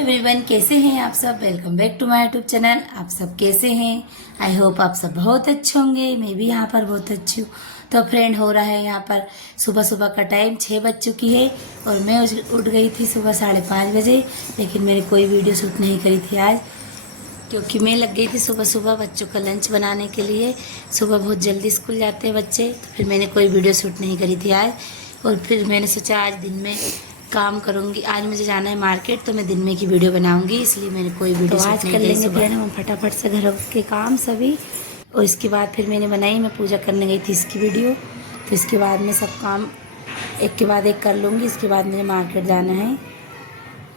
Everyone, कैसे हैं आप सब। Welcome back to my YouTube channel. आप सब कैसे हैं। आई होप आप सब बहुत अच्छे होंगे। मैं भी यहाँ पर बहुत अच्छी हूँ। तो फ्रेंड, हो रहा है यहाँ पर सुबह सुबह का टाइम 6 बज चुकी है और मैं उठ गई थी सुबह 5:30 बजे। लेकिन मैंने कोई वीडियो शूट नहीं करी थी आज, क्योंकि मैं लग गई थी सुबह सुबह बच्चों का लंच बनाने के लिए। सुबह बहुत जल्दी स्कूल जाते हैं बच्चे, तो फिर मैंने कोई वीडियो शूट नहीं करी थी आज। और फिर मैंने सोचा आज दिन में काम करूंगी। आज मुझे जाना है मार्केट, तो मैं दिन में की वीडियो बनाऊंगी, इसलिए मैंने कोई वीडियो तो आज कर लेंगे फिर हम फटाफट से घर के काम सभी। और इसके बाद फिर मैंने बनाई, मैं पूजा करने गई थी इसकी वीडियो। तो इसके बाद मैं सब काम एक के बाद एक कर लूँगी। इसके बाद मुझे मार्केट जाना है।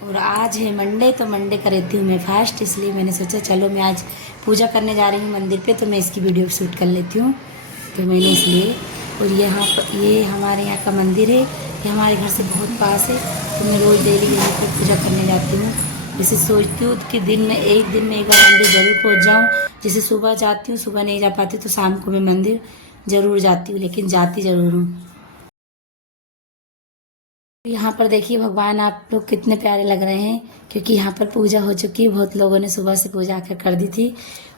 और आज है मंडे, तो मंडे कर रही हूँ मैं फास्ट, इसलिए मैंने सोचा चलो मैं आज पूजा करने जा रही हूँ मंदिर पे, तो मैं इसकी वीडियो शूट कर लेती हूँ। तो मैंने इसलिए, और यहाँ पर ये हमारे यहाँ का मंदिर है, ये हमारे घर से बहुत पास है, तो मैं रोज़ डेली यहाँ पर पूजा करने जाती हूँ। जैसे सोचती हूँ कि दिन में एक बार मंदिर ज़रूर पहुँच जाऊँ। जैसे सुबह जाती हूँ, सुबह नहीं जा पाती तो शाम को मैं मंदिर ज़रूर जाती हूँ, लेकिन जाती ज़रूर हूँ। यहाँ पर देखिए भगवान आप लोग कितने प्यारे लग रहे हैं, क्योंकि यहाँ पर पूजा हो चुकी है। बहुत लोगों ने सुबह से पूजा आकर कर दी थी।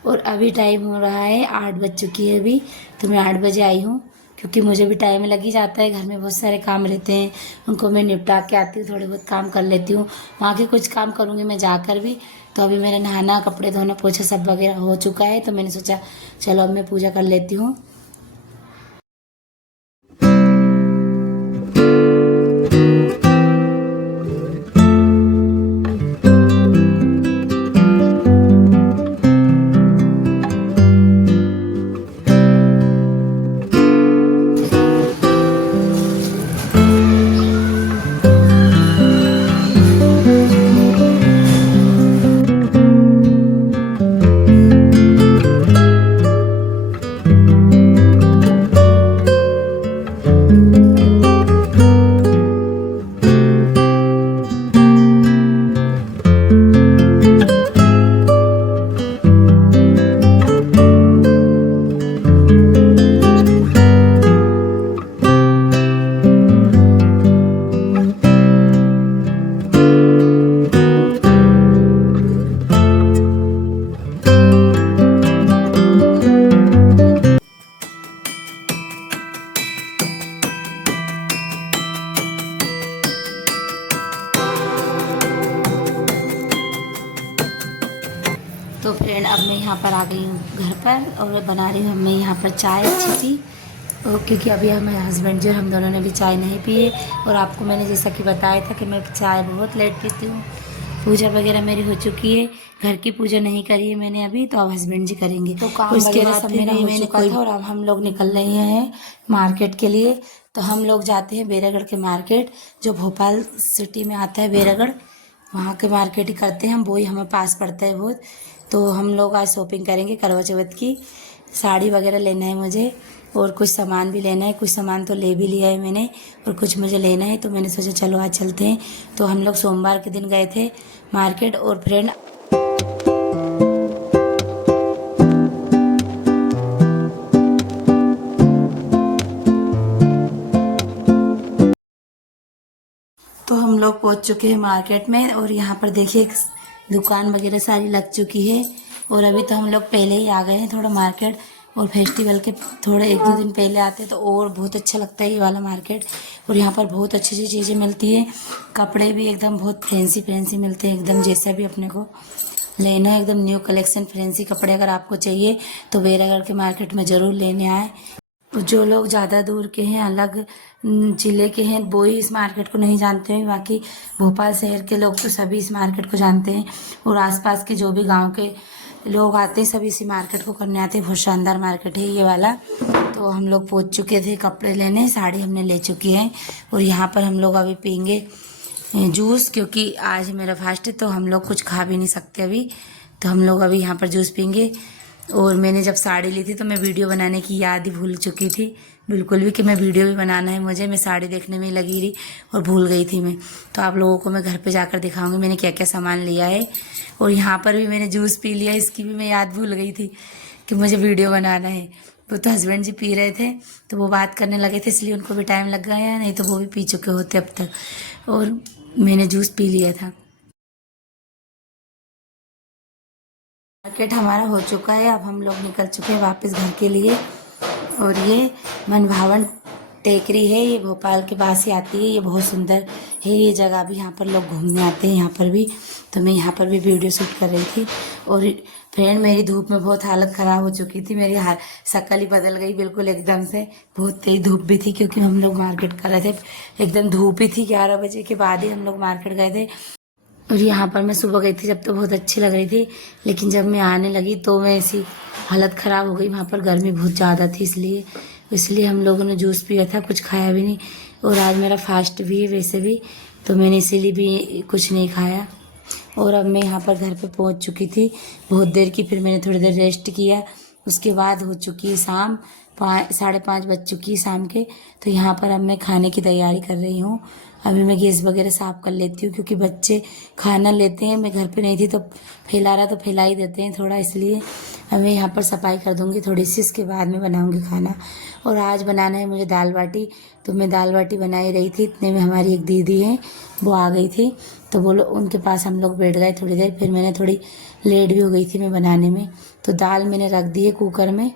और अभी टाइम हो रहा है 8 बज चुकी है अभी, तो मैं 8 बजे आई हूँ, क्योंकि मुझे भी टाइम लग ही जाता है। घर में बहुत सारे काम रहते हैं, उनको मैं निपटा के आती हूँ, थोड़े बहुत काम कर लेती हूँ। वहाँ के कुछ काम करूँगी मैं जाकर भी। तो अभी मेरा नहाना, कपड़े धोना, पोछा सब वगैरह हो चुका है, तो मैंने सोचा चलो अब मैं पूजा कर लेती हूँ। तो फ्रेंड, अब मैं यहाँ पर आ गई हूँ घर पर और बना रही हूँ मैं यहाँ पर चाय अच्छी सी। और क्योंकि अभी हमारे हस्बैंड जो, हम दोनों ने भी चाय नहीं पी है। और आपको मैंने जैसा कि बताया था कि मैं चाय बहुत लेट पीती हूँ। पूजा वगैरह मेरी हो चुकी है, घर की पूजा नहीं करी है मैंने अभी, तो अब हस्बैंड जी करेंगे। तो काम वगैरह सब मेरा हो चुका था और अब हम लोग निकल रहे हैं मार्केट के लिए। तो हम लोग जाते हैं बैरागढ़ के मार्केट, जो भोपाल सिटी में आता है बैरागढ़, वहाँ के मार्केट ही करते हैं हम। वो ही हमें पास पड़ता है बहुत। तो हम लोग आज शॉपिंग करेंगे करवा चौथ की। साड़ी वगैरह लेना है मुझे, और कुछ सामान भी लेना है। कुछ सामान तो ले भी लिया है मैंने, और कुछ मुझे लेना है। तो मैंने सोचा चलो आज चलते हैं। तो हम लोग सोमवार के दिन गए थे मार्केट। और फ्रेंड, तो हम लोग पहुंच चुके हैं मार्केट में। और यहाँ पर देखिए दुकान वगैरह सारी लग चुकी है। और अभी तो हम लोग पहले ही आ गए हैं थोड़ा मार्केट। और फेस्टिवल के थोड़े 1-2 दिन पहले आते हैं, तो और बहुत अच्छा लगता है ये वाला मार्केट। और यहाँ पर बहुत अच्छी अच्छी चीज़ें मिलती है। कपड़े भी एकदम बहुत फैंसी फैंसी मिलते हैं, एकदम जैसा भी अपने को लेना है, एकदम न्यू कलेक्शन फैंसी कपड़े अगर आपको चाहिए तो बैरागढ़ के मार्केट में ज़रूर लेने आए। जो लोग ज़्यादा दूर के हैं, अलग ज़िले के हैं, वो ही इस मार्केट को नहीं जानते हैं। बाकी भोपाल शहर के लोग तो सभी इस मार्केट को जानते हैं। और आसपास के जो भी गांव के लोग आते हैं, सभी इसी मार्केट को करने आते हैं। बहुत शानदार मार्केट है ये वाला। तो हम लोग पहुंच चुके थे कपड़े लेने, साड़ी हमने ले चुकी है। और यहाँ पर हम लोग अभी पियेंगे जूस, क्योंकि आज मेरा फास्ट है, तो हम लोग कुछ खा भी नहीं सकते अभी। तो हम लोग अभी यहाँ पर जूस पियेंगे। और मैंने जब साड़ी ली थी तो मैं वीडियो बनाने की याद ही भूल चुकी थी बिल्कुल भी, कि मैं वीडियो भी बनाना है मुझे। मैं साड़ी देखने में ही लगी रही और भूल गई थी मैं। तो आप लोगों को मैं घर पे जाकर दिखाऊंगी मैंने क्या क्या सामान लिया है। और यहाँ पर भी मैंने जूस पी लिया, इसकी भी मैं याद भूल गई थी कि मुझे वीडियो बनाना है। वो तो हस्बैंड जी पी रहे थे, तो वो बात करने लगे थे, इसलिए उनको भी टाइम लग गया, नहीं तो वो भी पी चुके होते अब तक। और मैंने जूस पी लिया था। मार्केट हमारा हो चुका है। अब हम लोग निकल चुके हैं वापस घर के लिए। और ये मनभावन टेकरी है, ये भोपाल के पास ही आती है। ये बहुत सुंदर है ये जगह भी, यहाँ पर लोग घूमने आते हैं यहाँ पर भी। तो मैं यहाँ पर भी वीडियो शूट कर रही थी। और फ्रेंड मेरी धूप में बहुत हालत ख़राब हो चुकी थी, मेरी शक्ल ही बदल गई बिल्कुल एकदम से। बहुत तेज धूप भी थी क्योंकि हम लोग मार्केट कर रहे थे, एकदम धूप ही थी। 11 बजे के बाद ही हम लोग मार्केट गए थे। और यहाँ पर मैं सुबह गई थी जब तो बहुत अच्छी लग रही थी, लेकिन जब मैं आने लगी तो मैं ऐसी हालत ख़राब हो गई। वहाँ पर गर्मी बहुत ज़्यादा थी, इसलिए हम लोगों ने जूस पिया था, कुछ खाया भी नहीं। और आज मेरा फास्ट भी है वैसे भी, तो मैंने इसीलिए भी कुछ नहीं खाया। और अब मैं यहाँ पर घर पे पहुँच चुकी थी बहुत देर की। फिर मैंने थोड़ी देर रेस्ट किया, उसके बाद हो चुकी है शाम, 5:30 बज चुकी है शाम के। तो यहाँ पर अब मैं खाने की तैयारी कर रही हूँ। अभी मैं गैस वगैरह साफ़ कर लेती हूँ क्योंकि बच्चे खाना लेते हैं। मैं घर पे नहीं थी तो फैला ही देते हैं थोड़ा, इसलिए अब मैं यहाँ पर सफाई कर दूँगी थोड़ी सी, इसके बाद में बनाऊँगी खाना। और आज बनाना है मुझे दाल बाटी, तो मैं दाल बाटी बना ही रही थी। इतने में हमारी एक दीदी है, वो आ गई थी, तो वो उनके पास हम लोग बैठ गए थोड़ी देर। फिर मैंने थोड़ी लेट भी हो गई थी मैं बनाने में, तो दाल मैंने रख दी है कुकर में।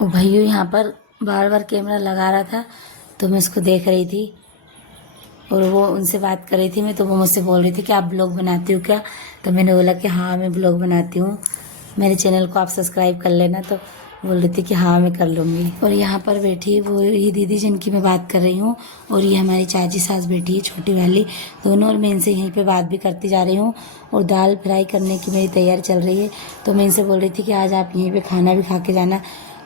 और भैया यहाँ पर बार बार कैमरा लगा रहा था, तो मैं उसको देख रही थी और वो उनसे बात कर रही थी मैं। तो वो मुझसे बोल रही थी कि आप ब्लॉग बनाती हो क्या? तो मैंने बोला कि हाँ मैं ब्लॉग बनाती हूँ, मेरे चैनल को आप सब्सक्राइब कर लेना। तो बोल रही थी कि हाँ मैं कर लूँगी। और यहाँ पर बैठी वो ये दीदी जिनकी मैं बात कर रही हूँ, और ये हमारी चाची सास बैठी है छोटी वाली दोनों। और मैं इनसे यहीं पे बात भी करती जा रही हूँ। और दाल फ्राई करने की मेरी तैयारी चल रही है, तो मैं इनसे बोल रही थी कि आज आप यहीं पर खाना भी खा के जाना।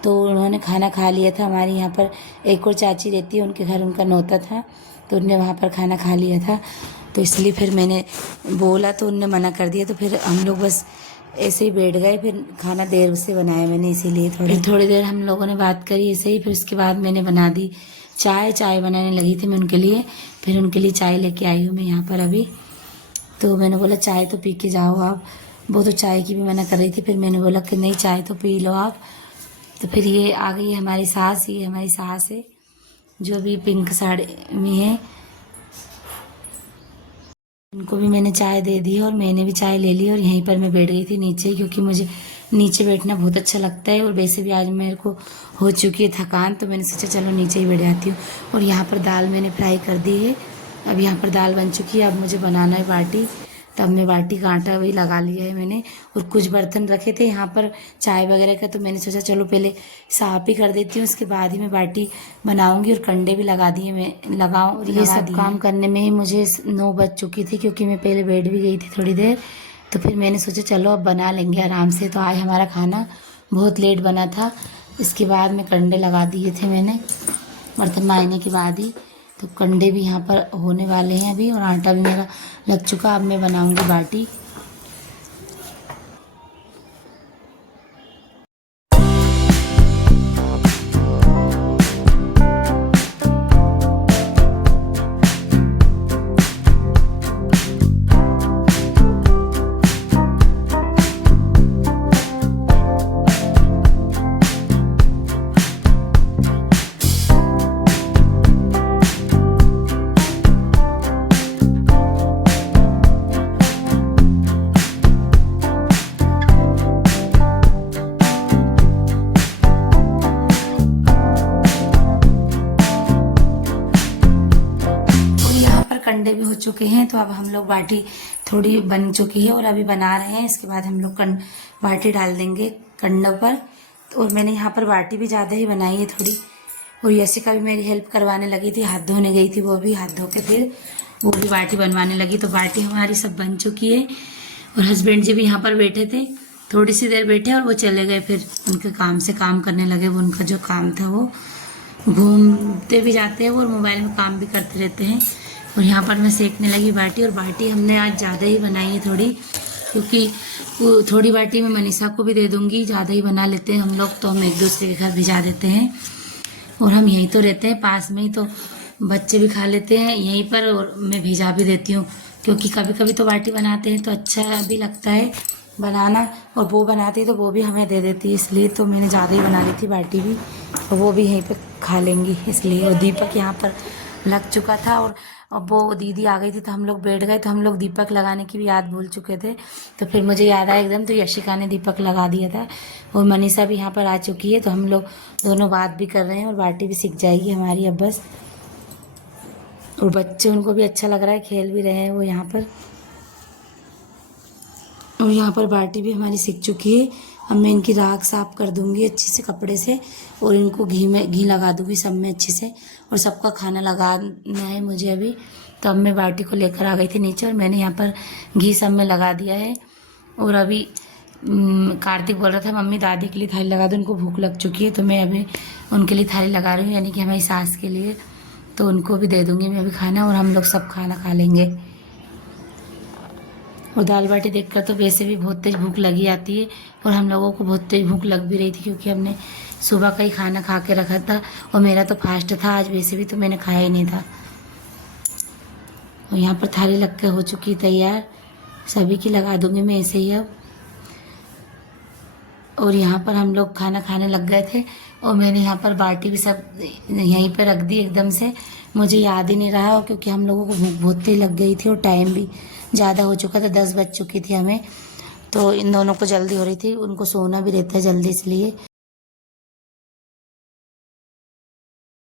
तो उन्होंने खाना खा लिया था। हमारे यहाँ पर एक और चाची रहती है, उनके घर उनका नौता था, तो उनने वहाँ पर खाना खा लिया था। तो इसलिए फिर मैंने बोला तो उनने मना कर दिया, तो फिर हम लोग बस ऐसे ही बैठ गए। फिर खाना देर से बनाया मैंने, इसीलिए थोड़ी देर हम लोगों ने बात करी ऐसे ही। फिर उसके बाद मैंने बना दी चाय बनाने लगी थी मैं उनके लिए। फिर उनके लिए चाय लेके आई हूँ मैं यहाँ पर अभी। तो मैंने बोला चाय तो पी के जाओ आप, वो तो चाय की भी मना कर रही थी। फिर मैंने बोला कि नहीं चाय तो पी लो आप। तो फिर ये आ गई हमारी सास, ये हमारी सास है जो भी पिंक साड़ी में है। उनको भी मैंने चाय दे दी और मैंने भी चाय ले ली। और यहीं पर मैं बैठ गई थी नीचे, क्योंकि मुझे नीचे बैठना बहुत अच्छा लगता है। और वैसे भी आज मेरे को हो चुकी है थकान, तो मैंने सोचा चलो नीचे ही बैठ जाती हूँ। और यहाँ पर दाल मैंने फ्राई कर दी है। अब यहाँ पर दाल बन चुकी है, अब मुझे बनाना है बाटी। तब मैं बाटी का आटा भी लगा लिया है मैंने। और कुछ बर्तन रखे थे यहाँ पर चाय वगैरह का, तो मैंने सोचा चलो पहले साफ़ ही कर देती हूँ, उसके बाद ही मैं बाटी बनाऊँगी। और कंडे भी लगा दिए मैं लगाऊँ। और ये सब काम करने में ही मुझे 9 बज चुकी थी, क्योंकि मैं पहले बैठ भी गई थी थोड़ी देर। तो फिर मैंने सोचा चलो अब बना लेंगे आराम से। तो आज हमारा खाना बहुत लेट बना था। इसके बाद में कंडे लगा दिए थे मैंने बर्तन मांजने के बाद ही। तो कंडे भी यहाँ पर होने वाले हैं अभी, और आटा भी मेरा लग चुका। अब मैं बनाऊंगी बाटी। कंडे भी हो चुके हैं, तो अब हम लोग बाटी थोड़ी बन चुकी है और अभी बना रहे हैं। इसके बाद हम लोग बाटी डाल देंगे कंडों पर। और मैंने यहाँ पर बाटी भी ज़्यादा ही बनाई है थोड़ी। और यशिका भी मेरी हेल्प करवाने लगी थी, हाथ धोने गई थी, वो भी हाथ धो के फिर वो भी बाटी बनवाने लगी। तो बाटी हमारी सब बन चुकी है। और हस्बैंड जी भी यहाँ पर बैठे थे, थोड़ी सी देर बैठे और वो चले गए। फिर उनके काम से काम करने लगे। वो उनका जो काम था, वो घूमते भी जाते हैं और मोबाइल में काम भी करते रहते हैं। और यहाँ पर मैं सेकने लगी बाटी। और बाटी हमने आज ज़्यादा ही बनाई है थोड़ी, क्योंकि थोड़ी बाटी मैं मनीषा को भी दे दूँगी। ज़्यादा ही बना लेते हैं हम लोग, तो हम एक दूसरे के घर भिजा देते हैं। और हम यहीं तो रहते हैं पास में ही, तो बच्चे भी खा लेते हैं यहीं पर। और मैं भिजा भी देती हूँ, क्योंकि कभी कभी तो बाटी बनाते हैं तो अच्छा भी लगता है बनाना। और वो बनाती है तो वो भी हमें दे देती है, इसलिए तो मैंने ज़्यादा ही बना ली थी बाटी भी। और वो भी यहीं पे खा लेंगी इसलिए। और दीपक यहाँ पर लग चुका था। और अब वो दीदी आ गई थी तो हम लोग बैठ गए, तो हम लोग दीपक लगाने की भी याद भूल चुके थे। तो फिर मुझे याद आया एकदम, तो यशिका ने दीपक लगा दिया था। और मनीषा भी यहाँ पर आ चुकी है, तो हम लोग दोनों बात भी कर रहे हैं और बाटी भी सीख जाएगी हमारी अब बस। और बच्चे, उनको भी अच्छा लग रहा है, खेल भी रहे हैं वो यहाँ पर। और यहाँ पर बाटी भी हमारी सीख चुकी है। अब मैं इनकी राख साफ कर दूंगी अच्छे से कपड़े से, और इनको घी लगा दूंगी सब में अच्छे से। और सबका खाना लगाना है मुझे अभी। तो अब मैं बाटी को लेकर आ गई थी नीचे, और मैंने यहाँ पर घी सब में लगा दिया है। और अभी कार्तिक बोल रहा था मम्मी दादी के लिए थाली लगा दो, उनको भूख लग चुकी है। तो मैं अभी उनके लिए थाली लगा रही हूँ, यानी कि हमारी सास के लिए। तो उनको भी दे दूँगी मैं अभी खाना, और हम लोग सब खाना खा लेंगे। और दाल बाटी देखकर तो वैसे भी बहुत तेज भूख लगी आती है, और हम लोगों को बहुत तेज भूख लग भी रही थी, क्योंकि हमने सुबह का ही खाना खा के रखा था। और मेरा तो फास्ट था आज वैसे भी, तो मैंने खाया ही नहीं था। और यहाँ पर थाली लग के हो चुकी तैयार, सभी की लगा दूंगी मैं ऐसे ही अब। और यहाँ पर हम लोग खाना खाने लग गए थे, और मैंने यहाँ पर बाटी भी सब यहीं पर रख दी एकदम से। मुझे याद ही नहीं रहा, और क्योंकि हम लोगों को भूख बहुत तेज लग गई थी और टाइम भी ज़्यादा हो चुका था, 10 बज चुकी थी हमें। तो इन दोनों को जल्दी हो रही थी, उनको सोना भी रहता है जल्दी, इसलिए